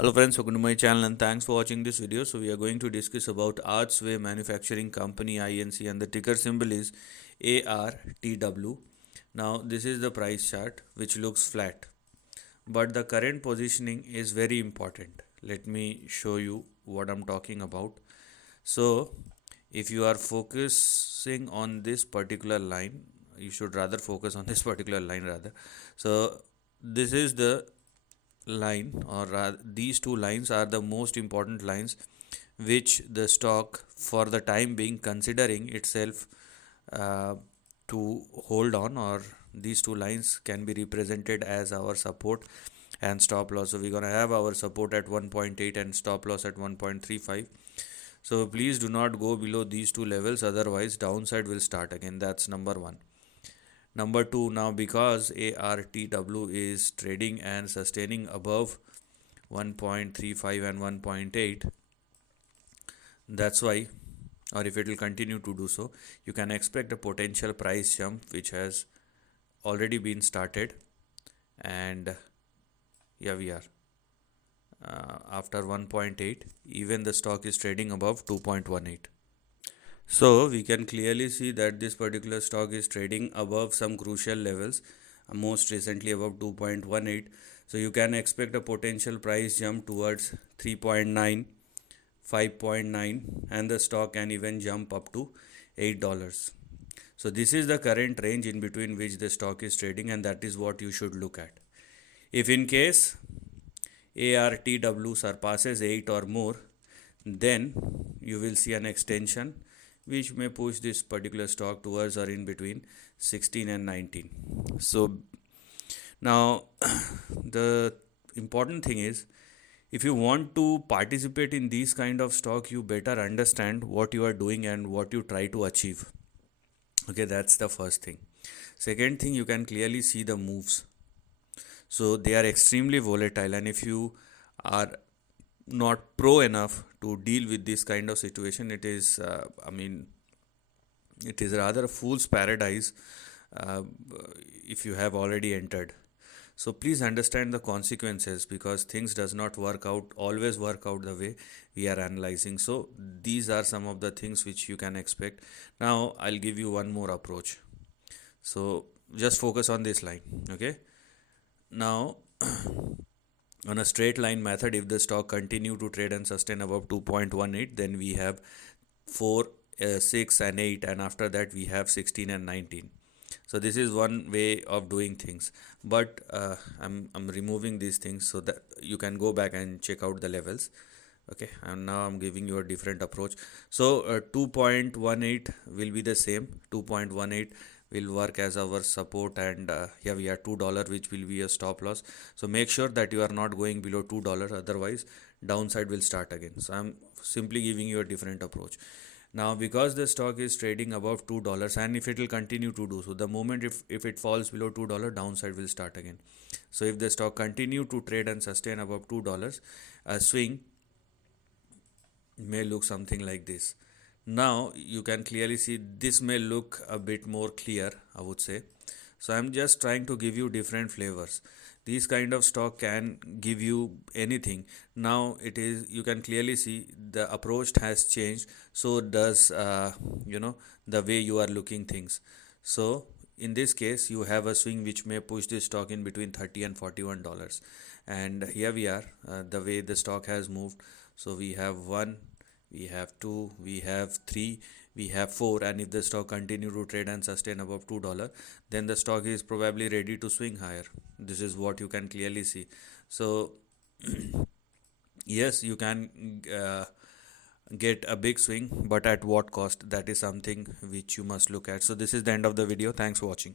Hello friends, welcome to my channel and thanks for watching this video. So we are going to discuss about Artw Manufacturing Company INC and the ticker symbol is ARTW. Now this is the price chart which looks flat, but the current positioning is very important. Let me show you what I'm talking about. So if you are focusing on this particular line, you should rather focus on this particular line rather. So this is the line, or these two lines are the most important lines which the stock for the time being considering itself uh, to hold on, or these two lines can be represented as our support and stop loss. So we're going to have our support at 1.8 and stop loss at 1.35. So please do not go below these two levels, otherwise downside will start again. That's number one. Number two, now because ARTW is trading and sustaining above 1.35 and 1.8, that's why, or if it will continue to do so, you can expect a potential price jump which has already been started. And here we are. After 1.8, even the stock is trading above 2.18. So we can clearly see that this particular stock is trading above some crucial levels, most recently above 2.18. So you can expect a potential price jump towards 3.9, 5.9, and the stock can even jump up to $8. So this is the current range in between which the stock is trading, and that is what you should look at. If in case ARTW surpasses 8 or more, then you will see an extension which may push this particular stock towards or in between 16 and 19. So now the important thing is, if you want to participate in these kind of stock, you better understand what you are doing and what you try to achieve. Okay, that's the first thing. Second thing, you can clearly see the moves. So they are extremely volatile, and if you are not pro enough to deal with this kind of situation, it is it is rather a fool's paradise uh, if you have already entered. So please understand the consequences, because things does not always work out the way we are analyzing. So these are some of the things which you can expect. Now I'll give you one more approach. So just focus on this line. Okay, now on a straight line method, if the stock continue to trade and sustain above 2.18, then we have 4, 6 and 8, and after that we have 16 and 19. So this is one way of doing things, but I'm removing these things so that you can go back and check out the levels. Okay, and now I'm giving you a different approach. So 2.18 will be the same. 2.18 will work as our support, and here we are $2, which will be a stop loss. So make sure that you are not going below $2, otherwise downside will start again. So I'm simply giving you a different approach. Now because the stock is trading above $2, and if it will continue to do so, the moment if it falls below $2, downside will start again. So if the stock continue to trade and sustain above $2, a swing may look something like this. Now you can clearly see this may look a bit more clear, I would say. So I'm just trying to give you different flavors. These kind of stock can give you anything. Now it is, you can clearly see the approach has changed. So does the way you are looking things. So in this case, you have a swing which may push this stock in between $30 and $41. And here we are, the way the stock has moved. So we have 1, we have 2, we have 3, we have 4, and if the stock continue to trade and sustain above $2, then the stock is probably ready to swing higher. This is what you can clearly see. So yes, you can get a big swing, but at what cost? That is something which you must look at. So this is the end of the video. Thanks for watching.